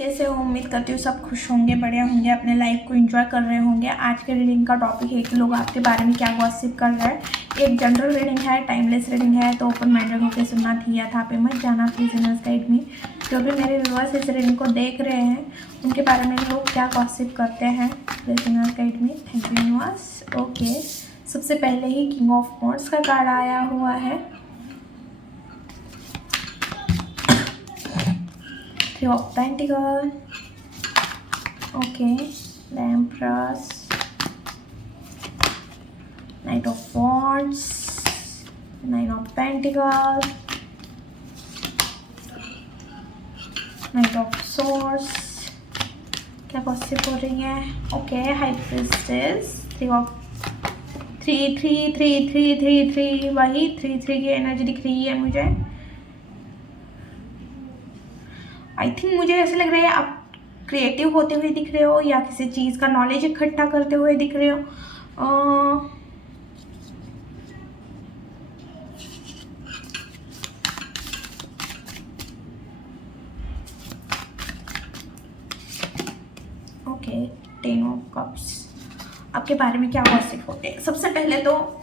कैसे हो? उम्मीद करती हूँ सब खुश होंगे, बढ़िया होंगे, अपने लाइफ को एंजॉय कर रहे होंगे। आज के रीडिंग का टॉपिक है कि लोग आपके बारे में क्या गॉसिप कर रहे हैं। एक जनरल रीडिंग है, टाइमलेस रीडिंग है, तो ओपन माइंडेड होकर सुनना थी या था पे मत जाना प्लीज़ इनर्स गाइड में। जो भी मेरे व्यूअर्स इस रीडिंग को देख रहे हैं उनके बारे में लोग क्या गॉसिप करते हैं प्लीज़ इनर्स गाइड में। Thank you universe. ओके, सबसे पहले ही किंग ऑफ वॉन्ड्स का कार्ड आया हुआ है, Three of Pentacles, okay, the Empress, Knight of Wands, Nine of Pentacles, Knight of Swords, क्या गॉसिप हो रही है? ओके, High Priestess, थ्री, वही थ्री की एनर्जी दिख रही है मुझे। आई थिंक मुझे ऐसे लग रहा है आप क्रिएटिव होते हुए दिख रहे हो या किसी चीज़ का नॉलेज इकट्ठा करते हुए दिख रहे हो। ओके, टेन ऑफ कप्स, आपके बारे में क्या गॉसिप होते हैं? सबसे पहले तो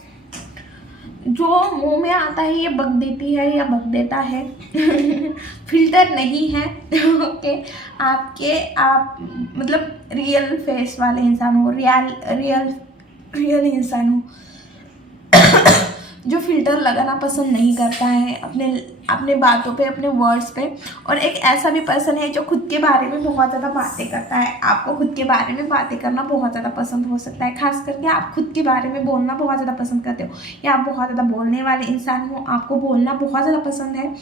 जो मुंह में आता है ये बक देती है या बक देता है फिल्टर नहीं है। ओके, आप मतलब रियल फेस वाले इंसान हो, रियल इंसान हो जो फिल्टर लगाना पसंद नहीं करता है अपने बातों पे, अपने वर्ड्स पे। और एक ऐसा भी पर्सन है जो खुद के बारे में बहुत ज़्यादा बातें करता है। आपको खुद के बारे में बातें करना बहुत ज़्यादा पसंद हो सकता है, खास करके आप खुद के बारे में बोलना बहुत ज़्यादा पसंद करते हो या आप बहुत ज़्यादा बोलने वाले इंसान हो, आपको बोलना बहुत ज़्यादा पसंद है,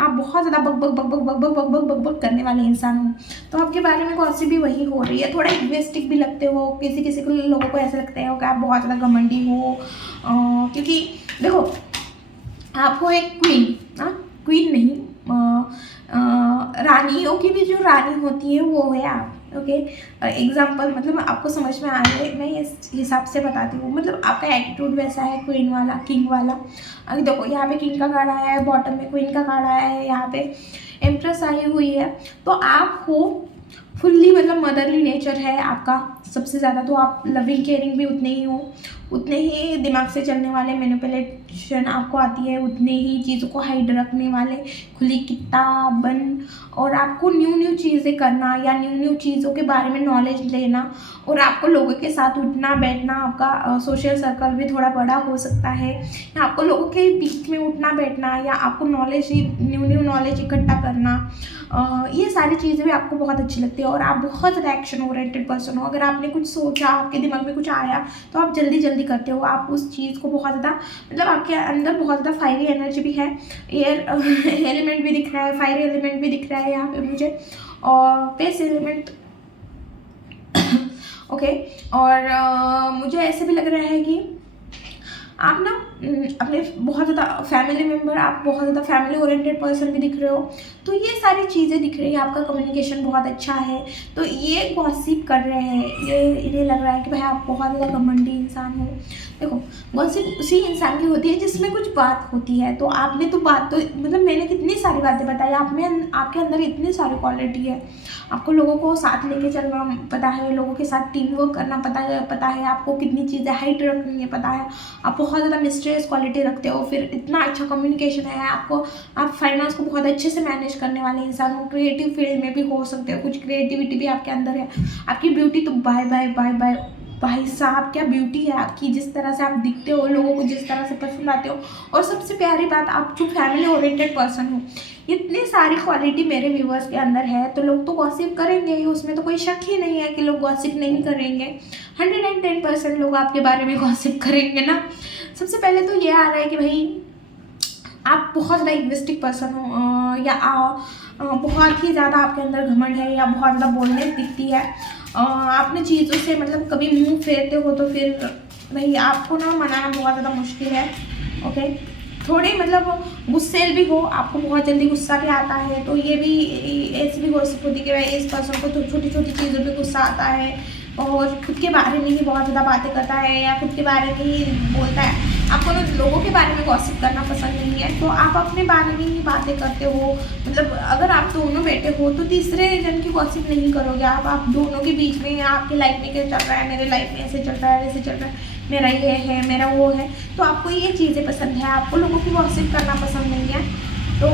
आप बहुत ज़्यादा बक बक बक बक बक बक बक बक बक करने वाले इंसान हो। तो आपके बारे में गॉसिप भी वही हो रही है। थोड़ा इगोइस्टिक भी लगते हो, किसी को लोगों को ऐसे लगता है कि आप बहुत ज़्यादा घमंडी हो, क्योंकि देखो आप हो एक क्वीन नहीं, रानियों की भी जो रानी होती है वो है आप। ओके, एग्जाम्पल मतलब आपको समझ में आ रहा है, मैं इस हिसाब से बताती हूँ। मतलब आपका एटीट्यूड वैसा है क्वीन वाला, किंग वाला। अभी देखो यहाँ पे किंग का कार्ड आया है, बॉटम में क्वीन का कार्ड आया है, यहाँ पे एम्प्रेस आई हुई है। तो आप हो फुल्ली मतलब मदरली नेचर है आपका सबसे ज़्यादा। तो आप लविंग केयरिंग भी उतने ही हो, उतने ही दिमाग से चलने वाले, मैनिपुलेशन आपको आती है, उतने ही चीज़ों को हाइड रखने वाले, खुली किताबन। और आपको न्यू चीज़ें करना या न्यू चीज़ों के बारे में नॉलेज लेना, और आपको लोगों के साथ उठना बैठना, आपका सोशल सर्कल भी थोड़ा बड़ा हो सकता है, या आपको लोगों के बीच में उठना बैठना, या आपको नॉलेज न्यू नॉलेज इकट्ठा करना, ये सारी चीज़ें भी आपको बहुत अच्छी लगती है। और आप बहुत ज़्यादा एक्शन ओरिएंटेड पर्सन हो। अगर आपने कुछ सोचा, आपके दिमाग में कुछ आया, तो आप जल्दी करते हो। आप उस चीज़ को बहुत ज़्यादा मतलब आपके अंदर बहुत ज़्यादा फायरी एनर्जी भी है। एयर एलिमेंट भी दिख रहा है, फायर एलिमेंट भी दिख रहा है यहाँ पे मुझे, और पेस एलिमेंट। ओके, और मुझे ऐसे भी लग रहा है कि आप ना अपने बहुत ज़्यादा फैमिली मेम्बर, आप बहुत ज़्यादा फैमिली ओरिएंटेड पर्सन भी दिख रहे हो। तो ये सारी चीज़ें दिख रही है। आपका कम्युनिकेशन बहुत अच्छा है। तो ये गॉसिप कर रहे हैं, इन्हें लग रहा है कि भाई आप बहुत ज़्यादा घमंडी इंसान हो। देखो, गॉसिप उसी इंसान की होती है जिसमें कुछ बात होती है। तो आपने तो बात तो मतलब मैंने कितनी सारी बातें बताई, आपके अंदर इतनी सारी क्वालिटी है। आपको लोगों को साथ लेके चलना पता है, लोगों के साथ टीम वर्क करना पता है, आपको कितनी चीज़ें हाइट रखनी है पता है, आप बहुत ज़्यादा मिस्टीरियस क्वालिटी रखते हो, फिर इतना अच्छा कम्युनिकेशन है आपको, आप फाइनेंस को बहुत अच्छे से मैनेज करने वाले इंसान हो। क्रिएटिव फील्ड में भी हो सकते हो, कुछ क्रिएटिविटी भी आपके अंदर है। आपकी ब्यूटी तो बाय भाई साहब, क्या ब्यूटी है आपकी, जिस तरह से आप दिखते हो, लोगों को जिस तरह से पसंद आते हो। और सबसे प्यारी बात, आप जो फैमिली ओरिएंटेड पर्सन हो, इतनी सारी क्वालिटी मेरे व्यूवर्स के अंदर है। तो लोग तो गॉसिप करेंगे ही, उसमें तो कोई शक ही नहीं है कि लोग गॉसिप नहीं करेंगे। 110% लोग आपके बारे में गॉसिप करेंगे ना। सबसे पहले तो ये आ रहा है कि भाई आप बहुत ज़्यादा इगोइस्टिक पर्सन हो, या बहुत ही ज़्यादा आपके अंदर घमंड है, या बहुत ज़्यादा बोलने दिखती है। आपने चीज़ों से मतलब कभी मुंह फेरते हो तो फिर भाई आपको ना मनाना बहुत ज़्यादा मुश्किल है। ओके, थोड़े मतलब गुस्सेल भी हो, आपको बहुत जल्दी गुस्सा भी आता है। तो ये भी ऐसी भी गॉसिप होती है कि भाई इस पर्सन को तो छोटी चीज़ों पे गुस्सा आता है, और खुद के बारे में ही बहुत ज़्यादा बातें करता है, या खुद के बारे में ही बोलता है। आपको ना लोगों के बारे में गॉसिप करना पसंद नहीं है, तो आप अपने बारे में ही बातें करते हो। मतलब अगर आप दोनों बैठे हो तो तीसरे जन की गॉसिप नहीं करोगे आप दोनों के बीच में आपकी लाइफ में क्या चल रहा है, मेरे लाइफ में ऐसे चल रहा है, वैसे चल रहा है, मेरा ये है, मेरा वो है, तो आपको ये चीज़ें पसंद है, आपको लोगों की गॉसिप करना पसंद नहीं है। तो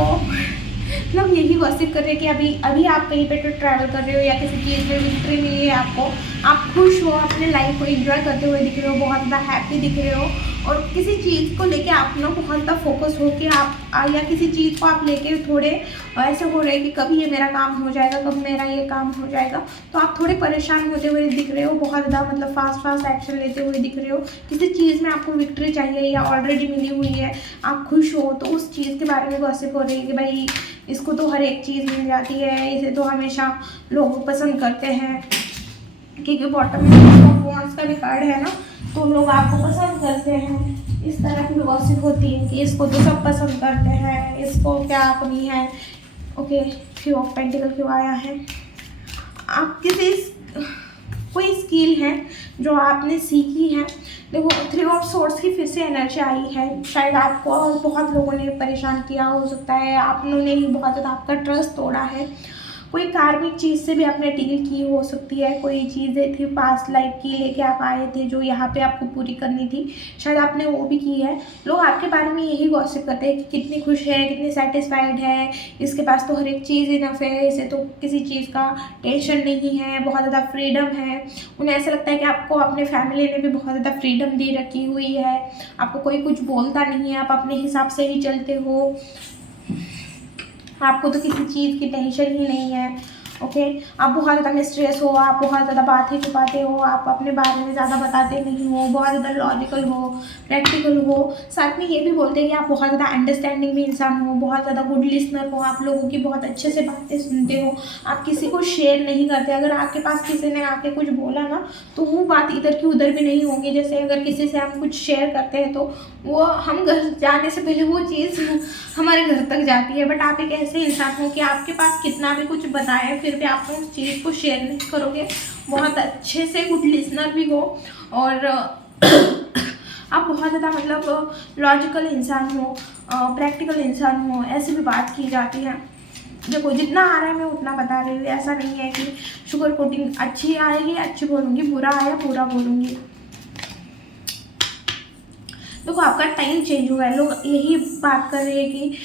मतलब यही गॉसिप कर रहे हैं कि अभी आप कहीं पे तो ट्रैवल कर रहे हो या किसी चीज़ में विक्ट्री मिली है आपको, आप खुश हो, अपने लाइफ को एंजॉय करते हुए दिख रहे हो, बहुत ज़्यादा हैप्पी दिख रहे हो, और किसी चीज़ को लेके आप ना बहुत ज़्यादा फोकस हो कि आप या किसी चीज़ को आप लेके थोड़े ऐसे हो रहे हैं कि कभी ये मेरा काम हो जाएगा, कब मेरा ये काम हो जाएगा, तो आप थोड़े परेशान होते हुए दिख रहे हो, बहुत ज़्यादा मतलब फास्ट एक्शन लेते हुए दिख रहे हो। किसी चीज़ में आपको विक्ट्री चाहिए या ऑलरेडी मिली हुई है, आप खुश हो, तो उस चीज़ के बारे में गॉसिप हो रही है कि भाई इसको तो हर एक चीज़ मिल जाती है, इसे तो हमेशा लोग पसंद करते हैं, क्योंकि बॉटम में पॉन्ड्स का भी कार्ड है ना, तो लोग आपको पसंद करते हैं। इस तरह की गॉसिप होती है कि इसको तो सब पसंद करते हैं, इसको क्या कमी है। ओके, थ्री ऑफ पेंटिकल क्यों आया है? आप कोई स्किल है जो आपने सीखी है। देखो, थ्री ऑफ सोर्स की फिर से एनर्जी आई है, शायद आपको और बहुत लोगों ने परेशान किया हो सकता है, आप लोगों ने ही बहुत ज़्यादा आपका ट्रस्ट तोड़ा है, कोई कार्मिक चीज़ से भी आपने डील की हो सकती है, कोई चीज़ें थी पास्ट लाइफ की लेके आप आए थे जो यहाँ पे आपको पूरी करनी थी, शायद आपने वो भी की है। लोग आपके बारे में यही गॉसिप करते हैं कि कितनी खुश है, कितनी सेटिस्फाइड है, इसके पास तो हर एक चीज़ इनफ है, इसे तो किसी चीज़ का टेंशन नहीं है, बहुत ज़्यादा फ्रीडम है। उन्हें ऐसा लगता है कि आपको अपने फैमिली ने भी बहुत ज़्यादा फ्रीडम दे रखी हुई है, आपको कोई कुछ बोलता नहीं है, आप अपने हिसाब से ही चलते हो, आपको तो किसी चीज़ की टेंशन ही नहीं है। ओके, आप बहुत ज़्यादा मिस्ट्रियस हो, आप बहुत ज़्यादा बातें छुपाते हो, आप अपने बारे में ज़्यादा बताते नहीं हो, बहुत ज़्यादा लॉजिकल हो, प्रैक्टिकल हो, साथ में ये भी बोलते हैं कि आप बहुत ज़्यादा अंडरस्टैंडिंग भी इंसान हो, बहुत ज़्यादा गुड लिसनर हो, आप लोगों की बहुत अच्छे से बातें सुनते हो, आप किसी को शेयर नहीं करते। अगर आपके पास किसी ने आके कुछ बोला ना, तो वो बात इधर की उधर भी नहीं होगी। जैसे अगर किसी से हम कुछ शेयर करते हैं तो वो हम घर जाने से पहले वो चीज़ हमारे घर तक जाती है, बट आप एक ऐसे इंसान हो कि आपके पास कितना भी कुछ बताए फिर भी आप उस चीज़ को शेयर नहीं करोगे। बहुत अच्छे से गुड लिसनर भी हो, और आप बहुत ज़्यादा मतलब लॉजिकल इंसान हो, प्रैक्टिकल इंसान हो, ऐसी भी बात की जाती है। देखो, जितना आ रहा है मैं उतना बता रही हूँ, ऐसा नहीं है कि शुगर कोटिंग अच्छी आएगी अच्छी बोलूँगी, बुरा आया बुरा बोलूँगी। देखो, आपका टाइम चेंज हुआ है, लोग यही बात कर रहे हैं कि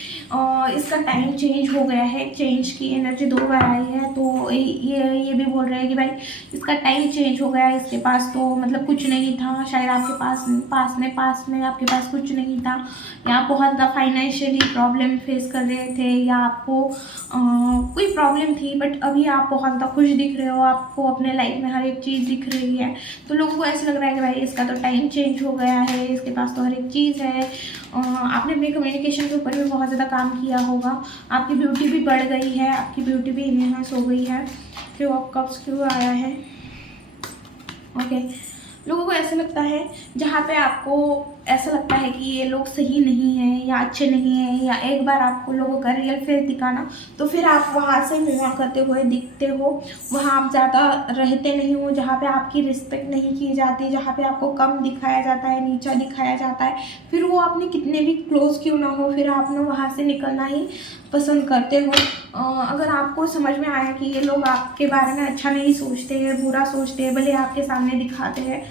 इसका टाइम चेंज हो गया है, चेंज की एनर्जी 2 बार आई है, तो ये भी बोल रहे हैं कि भाई इसका टाइम चेंज हो गया है, इसके पास तो मतलब कुछ नहीं था, शायद आपके पास में आपके पास कुछ नहीं था, या आप बहुत ज़्यादा फाइनेंशियली प्रॉब्लम फेस कर रहे थे, या आपको कोई प्रॉब्लम थी, बट अभी आप बहुत ज़्यादा खुश दिख रहे हो, आपको अपने लाइफ में हर एक चीज़ दिख रही है, तो लोगों को ऐसा लग रहा है कि भाई इसका तो टाइम चेंज हो गया है, इसके पास तो हर एक चीज़ है। आपने अपने कम्युनिकेशन के ऊपर भी बहुत ज़्यादा काम किया होगा, आपकी ब्यूटी भी बढ़ गई है, आपकी ब्यूटी भी इनहेंस हो गई है। फिर ऑफ कप्स क्यों आया है? ओके, लोगों को ऐसा लगता है, जहाँ पे आपको ऐसा लगता है कि ये लोग सही नहीं हैं या अच्छे नहीं हैं, या एक बार आपको लोगों का रियल फेस दिखाना, तो फिर आप वहाँ से मूव ऑन करते हुए दिखते हो, वहाँ आप ज़्यादा रहते नहीं हो, जहाँ पे आपकी रिस्पेक्ट नहीं की जाती, जहाँ पे आपको कम दिखाया जाता है, नीचा दिखाया जाता है, फिर वो आपने कितने भी क्लोज क्यों ना हो, फिर आपने वहाँ से निकलना ही पसंद करते हो। अगर आपको समझ में आया कि ये लोग आपके बारे में अच्छा नहीं सोचते हैं, बुरा सोचते हैं, भले आपके सामने दिखाते हैं,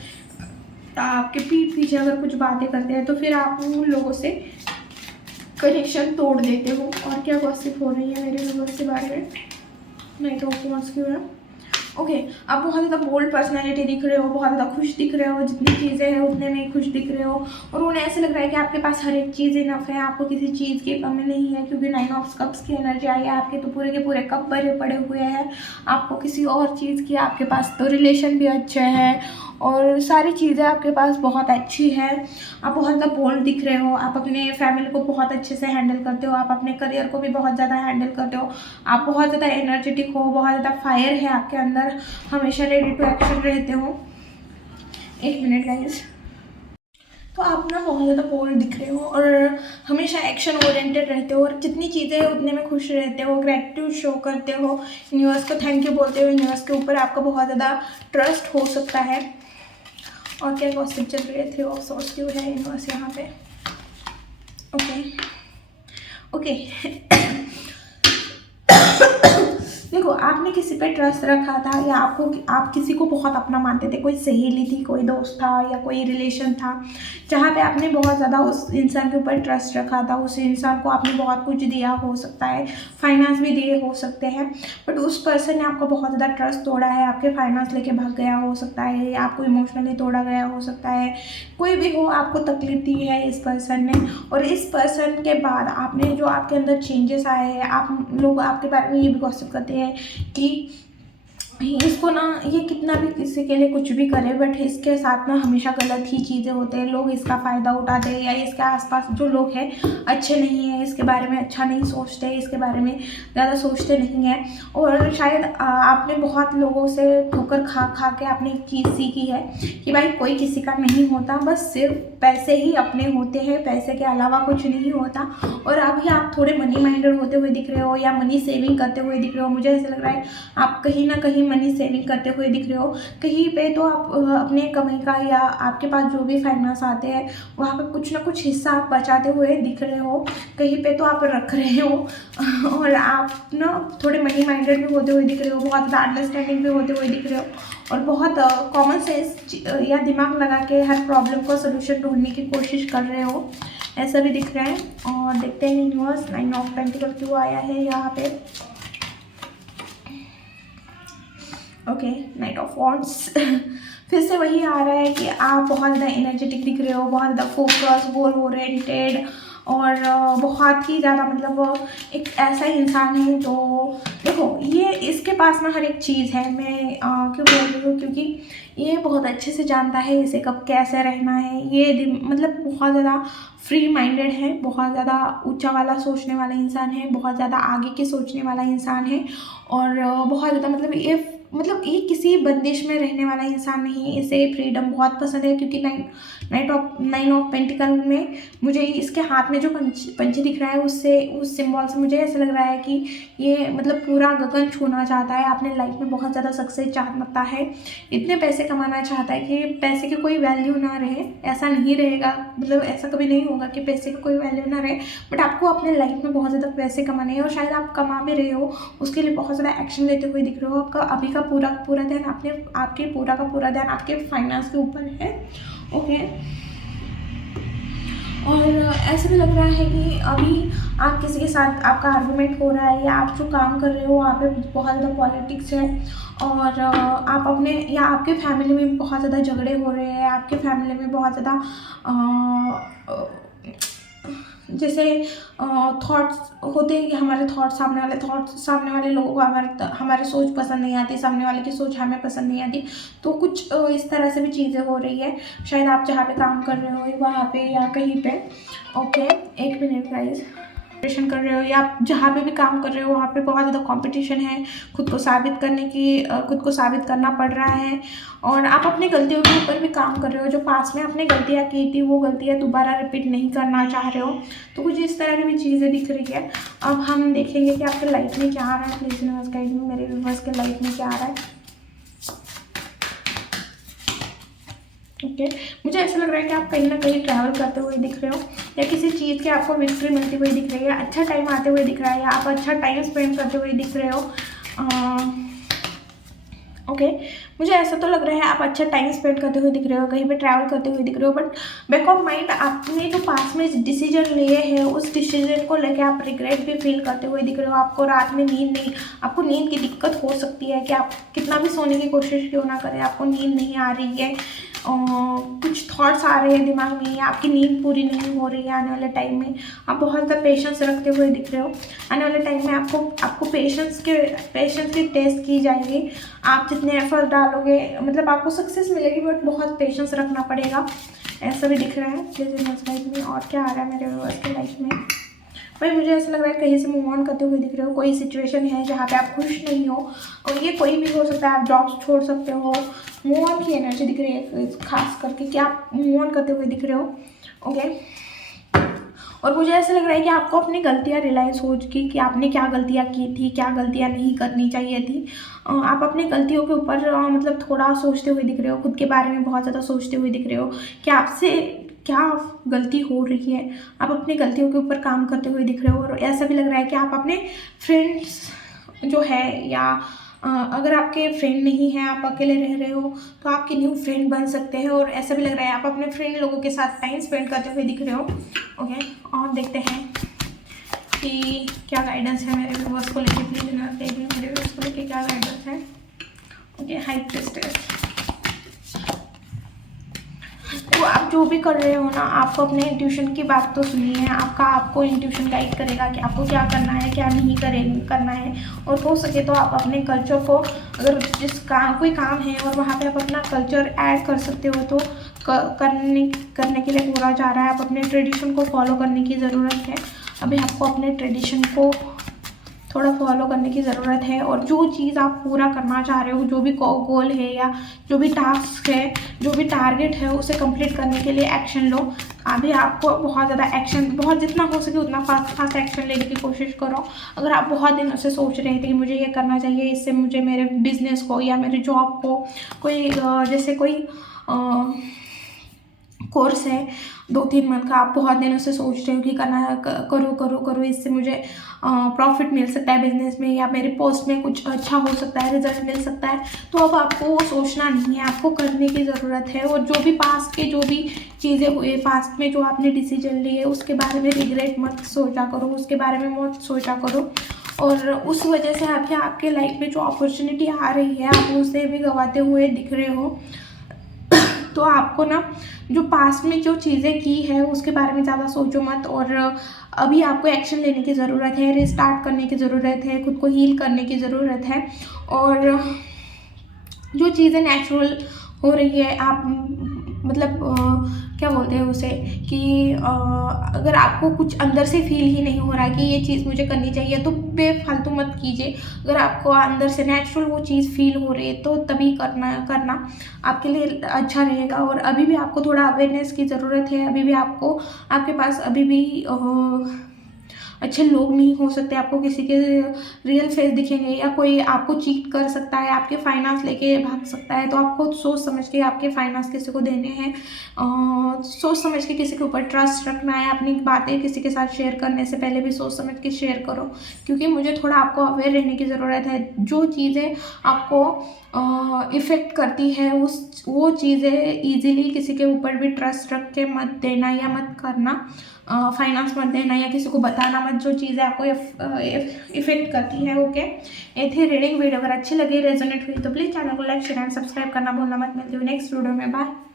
आपके पीठ पीछे अगर कुछ बातें करते हैं, तो फिर आप उन लोगों से कनेक्शन तोड़ देते हो। और क्या गॉसिप हो रही है मेरे व्यूअर्स के बारे में? नहीं तो कौन क्यों है? ओके, आप बहुत ज़्यादा बोल्ड पर्सनैलिटी दिख रहे हो, बहुत ज़्यादा खुश दिख रहे हो, जितनी चीज़ें हैं उतने में खुश दिख रहे हो, और उन्हें ऐसे लग रहा है कि आपके पास हर एक चीज़ इनफ है, आपको किसी चीज़ की कमी नहीं है, क्योंकि 9 ऑफ कप्स की एनर्जी आई है, आपके तो पूरे के पूरे कप भरे पड़े हुए हैं, आपको किसी और चीज़ की, आपके पास तो रिलेशन भी अच्छे हैं, और सारी चीज़ें आपके पास बहुत अच्छी है। आप बहुत ज़्यादा बोल्ड दिख रहे हो, आप अपने फैमिली को बहुत अच्छे से हैंडल करते हो, आप अपने करियर को भी बहुत ज़्यादा हैंडल करते हो, आप बहुत ज़्यादा एनर्जेटिक हो, बहुत ज़्यादा फायर है आपके अंदर, हमेशा रेडी टू एक्शन रहते हो। 1 मिनट गाइस। तो आप ना बहुत ज़्यादा बोल्ड दिख रहे हो, और हमेशा एक्शन ओरिएंटेड रहते हो, और जितनी चीज़ें हैं उतने में खुश रहते हो, ग्रेटिट्यूड शो करते हो, यूनिवर्स को थैंक यू बोलते हो, यूनिवर्स के ऊपर आपका बहुत ज़्यादा ट्रस्ट हो सकता है। और क्या गॉसिप चल रही है। 3 ऑफ सोर्स क्यों है यूनिवर्स यहाँ पे। ओके ओके देखो, आपने किसी पे ट्रस्ट रखा था या आप किसी को बहुत अपना मानते थे, कोई सहेली थी, कोई दोस्त था या कोई रिलेशन था, जहाँ पे आपने बहुत ज़्यादा उस इंसान के ऊपर ट्रस्ट रखा था। उस इंसान को आपने बहुत कुछ दिया, हो सकता है फाइनेंस भी दिए हो सकते हैं, बट उस पर्सन ने आपका बहुत ज़्यादा ट्रस्ट तोड़ा है, आपके फाइनेंस लेके भाग गया हो सकता है, या आपको इमोशनली तोड़ा गया हो सकता है, कोई भी हो, आपको तकलीफ दी है इस पर्सन ने। और इस पर्सन के बाद आपने जो आपके अंदर चेंजेस आए हैं, आप लोग आपके बारे में ये भी गॉसिप करते हैं कि इसको ना, ये कितना भी किसी के लिए कुछ भी करे, बट इसके साथ ना हमेशा गलत ही चीज़ें होते हैं, लोग इसका फ़ायदा उठाते हैं, या इसके आसपास जो लोग हैं अच्छे नहीं हैं, इसके बारे में अच्छा नहीं सोचते, इसके बारे में ज़्यादा सोचते नहीं हैं। और शायद आपने बहुत लोगों से ठोकर खा खा के आपने एक चीज़ सीखी है कि भाई कोई किसी का नहीं होता, बस सिर्फ पैसे ही अपने होते हैं, पैसे के अलावा कुछ नहीं होता। और अभी आप थोड़े मनी माइंडेड होते हुए दिख रहे हो, या मनी सेविंग करते हुए दिख रहे हो। मुझे ऐसा लग रहा है आप कहीं ना कहीं मनी सेविंग करते हुए दिख रहे हो। कहीं पे तो आप अपने कमाई का या आपके पास जो भी फाइनेंस आते हैं वहाँ पे कुछ ना कुछ हिस्सा आप बचाते हुए दिख रहे हो, कहीं पे तो आप रख रहे हो। और आप ना थोड़े मनी माइंडेड भी होते हुए दिख रहे हो, बहुत ज़्यादा अंडरस्टैंडिंग भी होते हुए दिख रहे हो, और बहुत कॉमन सेंस या दिमाग लगा के हर प्रॉब्लम का सोल्यूशन ढूंढने की कोशिश कर रहे हो, ऐसा भी दिख रहा है। और देखते हैं यूनिवर्स 9 ऑफ पेंटिकल क्यों आया है यहाँ पे। ओके, नाइट ऑफ वॉन्ड्स फिर से वही आ रहा है कि आप बहुत ज़्यादा एनर्जेटिक दिख रहे हो, बहुत ज़्यादा फोकस, गोल ओरिएंटेड, और बहुत ही ज़्यादा मतलब एक ऐसा इंसान है जो, देखो ये इसके पास ना हर एक चीज़ है। मैं क्यों बोल रही हूँ, क्योंकि ये बहुत अच्छे से जानता है इसे कब कैसे रहना है। ये मतलब बहुत ज़्यादा फ्री माइंडेड है, बहुत ज़्यादा ऊंचा वाला सोचने वाला इंसान है, बहुत ज़्यादा आगे के सोचने वाला इंसान है, और बहुत ज़्यादा मतलब ये किसी बंदिश में रहने वाला इंसान नहीं है। इसे फ्रीडम बहुत पसंद है, क्योंकि 9 ऑफ पेंटिकल में मुझे इसके हाथ में जो पंछी दिख रहा है, उससे उस सिंबल से मुझे ऐसा लग रहा है कि ये मतलब पूरा गगन छूना चाहता है, अपने लाइफ में बहुत ज़्यादा सक्सेस चाहता है, इतने पैसे कमाना चाहता है कि पैसे की कोई वैल्यू ना रहे। ऐसा नहीं रहेगा, मतलब ऐसा कभी नहीं होगा कि पैसे की कोई वैल्यू ना रहे, बट आपको अपने लाइफ में बहुत ज़्यादा पैसे कमाने हैं, और शायद आप कमा भी रहे हो, उसके लिए बहुत ज़्यादा एक्शन लेते हुए दिख रहे हो। आपका अभी का पूरा ध्यान आपके पूरा ध्यान आपके फाइनेंस के ऊपर है। ओके, और ऐसा भी लग रहा है कि अभी आप किसी के साथ आपका आर्गुमेंट हो रहा है, या आप जो काम कर रहे हो वहाँ पे बहुत ज़्यादा पॉलिटिक्स है, और आप अपने या आपके फैमिली में बहुत ज़्यादा झगड़े हो रहे हैं, आपके फैमिली में बहुत ज़्यादा जैसे थॉट्स होते हैं कि हमारे थॉट्स सामने वाले लोगों को हमारे सोच पसंद नहीं आती, सामने वाले की सोच हमें पसंद नहीं आती, तो कुछ इस तरह से भी चीज़ें हो रही है। शायद आप जहाँ पे काम कर रहे हो वहाँ पे या कहीं पे। Okay, 1 minute guys. कर रहे हो या आप जहाँ पे भी काम कर रहे हो वहाँ पे बहुत ज़्यादा कंपटीशन है, खुद को साबित करना पड़ रहा है, और आप अपनी गलतियों के ऊपर भी काम कर रहे हो। जो पास में आपने गलतियाँ की थी वो गलतियाँ दोबारा रिपीट नहीं करना चाह रहे हो, तो कुछ इस तरह की भी चीज़ें दिख रही है। अब हम देखेंगे कि आपके लाइफ में क्या आ रहा है। प्लीज़ यूनिवर्स गाइड में मेरे व्यूअर्स के लाइफ में क्या आ रहा है। ओके, मुझे ऐसा लग रहा है कि आप कहीं ना कहीं ट्रैवल करते हुए दिख रहे हो, या किसी चीज़ की आपको विक्ट्री मिलती हुई दिख रही है, अच्छा टाइम आते हुए दिख रहा है, या आप अच्छा टाइम स्पेंड करते हुए दिख रहे हो। ओके, मुझे ऐसा तो लग रहा है आप अच्छा टाइम स्पेंड करते हुए दिख रहे हो, कहीं पे ट्रैवल करते हुए दिख रहे हो, बट बैक ऑफ माइंड आपने जो पास में डिसीजन लिए हैं उस डिसीजन को लेके आप रिग्रेट भी फील करते हुए दिख रहे हो। आपको रात में आपको नींद की दिक्कत हो सकती है, कि आप कितना भी सोने की कोशिश क्यों ना करें, आपको नींद नहीं आ रही है, कुछ थॉट्स आ रहे हैं दिमाग में, आपकी नींद पूरी नहीं हो रही है। आने वाले टाइम में आप बहुत ज़्यादा पेशेंस रखते हुए दिख रहे हो। आने वाले टाइम में आपको पेशेंस की टेस्ट की जाएगी। आप जितने एफर्ट डालोगे मतलब आपको सक्सेस मिलेगी, बट बहुत पेशेंस रखना पड़ेगा, ऐसा भी दिख रहा है। जैसे लाइफ में और क्या आ रहा है मेरे व्यूअर्स के लाइफ में। भाई मुझे ऐसा लग रहा है कहीं से मूव ऑन करते हुए दिख रहे हो। कोई सिचुएशन है जहाँ पे आप खुश नहीं हो, और ये कोई भी हो सकता है, आप जॉब छोड़ सकते हो। मूव ऑन की एनर्जी दिख रही है खास करके, कि आप मूव ऑन करते हुए दिख रहे हो। ओके, और मुझे ऐसा लग रहा है कि आपको अपनी गलतियाँ रियलाइज़ हो चुकी कि आपने क्या गलतियाँ की थी, क्या गलतियाँ नहीं करनी चाहिए थी। आप अपनी गलतियों के ऊपर मतलब थोड़ा सोचते हुए दिख रहे हो, खुद के बारे में बहुत ज़्यादा सोचते हुए दिख रहे हो कि आपसे क्या गलती हो रही है। आप अपनी गलतियों के ऊपर काम करते हुए दिख रहे हो और ऐसा भी लग रहा है कि आप अपने फ्रेंड्स जो है या अगर आपके फ्रेंड नहीं हैं, आप अकेले रह रहे हो, तो आपके न्यू फ्रेंड बन सकते हैं। और ऐसा भी लग रहा है आप अपने फ्रेंड लोगों के साथ टाइम स्पेंड करते हुए दिख रहे हो। ओके, और देखते हैं कि क्या गाइडेंस है मेरे व्यूअर्स को लेके। प्लीज ना देखिए मेरे व्यूअर्स को लेके क्या गाइडेंस है। Okay, high priestess. तो आप जो भी कर रहे हो ना, आपको अपने इंट्यूशन की बात तो सुननी है। आपको इंट्यूशन गाइड करेगा कि आपको क्या करना है, क्या नहीं करना है। और हो सके तो आप अपने कल्चर को, अगर कोई काम है और वहाँ पे आप अपना कल्चर ऐड कर सकते हो तो करने के लिए बोला जा रहा है। आप अपने ट्रेडिशन को फॉलो करने की ज़रूरत है। अभी आपको अपने ट्रेडिशन को थोड़ा फॉलो करने की ज़रूरत है। और जो चीज़ आप पूरा करना चाह रहे हो, जो भी गोल है या जो भी टास्क है, जो भी टारगेट है, उसे कंप्लीट करने के लिए एक्शन लो। अभी आपको बहुत ज़्यादा एक्शन, बहुत जितना हो सके उतना फास्ट एक्शन लेने की कोशिश करो। अगर आप बहुत दिनों से सोच रहे थे कि मुझे ये करना चाहिए, इससे मुझे मेरे बिजनेस को या मेरे जॉब को कोई जैसे कोई कोर्स है 2-3 मंथ का, आप बहुत दिनों से सोच रहे हो कि करो, इससे मुझे प्रॉफिट मिल सकता है बिजनेस में, या मेरे पोस्ट में कुछ अच्छा हो सकता है, रिजल्ट मिल सकता है, तो अब आपको वो सोचना नहीं है, आपको करने की ज़रूरत है। और जो भी पास्ट के जो भी चीज़ें हुए, पास्ट में जो आपने डिसीजन लिए, उसके बारे में रिग्रेट मत सोचा करो, उसके बारे में मत सोचा करो। और उस वजह से अभी आपके लाइफ में जो अपॉर्चुनिटी आ रही है, आप उसे भी गंवाते हुए दिख रहे हो। तो आपको ना जो पास्ट में जो चीज़ें की है उसके बारे में ज़्यादा सोचो मत। और अभी आपको एक्शन लेने की ज़रूरत है, रिस्टार्ट करने की ज़रूरत है, खुद को हील करने की ज़रूरत है। और जो चीज़ें नेचुरल हो रही है, आप मतलब क्या बोलते हैं उसे कि अगर आपको कुछ अंदर से फील ही नहीं हो रहा है कि ये चीज़ मुझे करनी चाहिए, तो बेफालतू मत कीजिए। अगर आपको अंदर से नेचुरल वो चीज़ फील हो रही है तो तभी करना आपके लिए अच्छा रहेगा। और अभी भी आपको थोड़ा अवेयरनेस की ज़रूरत है। अभी भी आपके पास अभी भी अच्छे लोग नहीं हो सकते, आपको किसी के रियल फेस दिखेंगे या कोई आपको चीट कर सकता है, आपके फाइनेंस लेके भाग सकता है। तो आपको सोच समझ के आपके फाइनेंस किसी को देने हैं, सोच समझ के किसी के ऊपर ट्रस्ट रखना है। अपनी बातें किसी के साथ शेयर करने से पहले भी सोच समझ के शेयर करो, क्योंकि मुझे थोड़ा आपको अवेयर रहने की ज़रूरत है। जो चीज़ें आपको इफ़ेक्ट करती है वो चीज़ें ईजिली किसी के ऊपर भी ट्रस्ट रख के मत देना या मत करना। फाइनेंस मत देना या किसी को बताना मत जो चीज़ें आपको इफेक्ट करती है। ओके, ये थी रीडिंग वीडियो। अगर अच्छी लगी, रेजोनेट हुई तो प्लीज़ चैनल को लाइक शेयर एंड सब्सक्राइब करना भूलना मत। मिलती हूँ नेक्स्ट वीडियो में। बाय।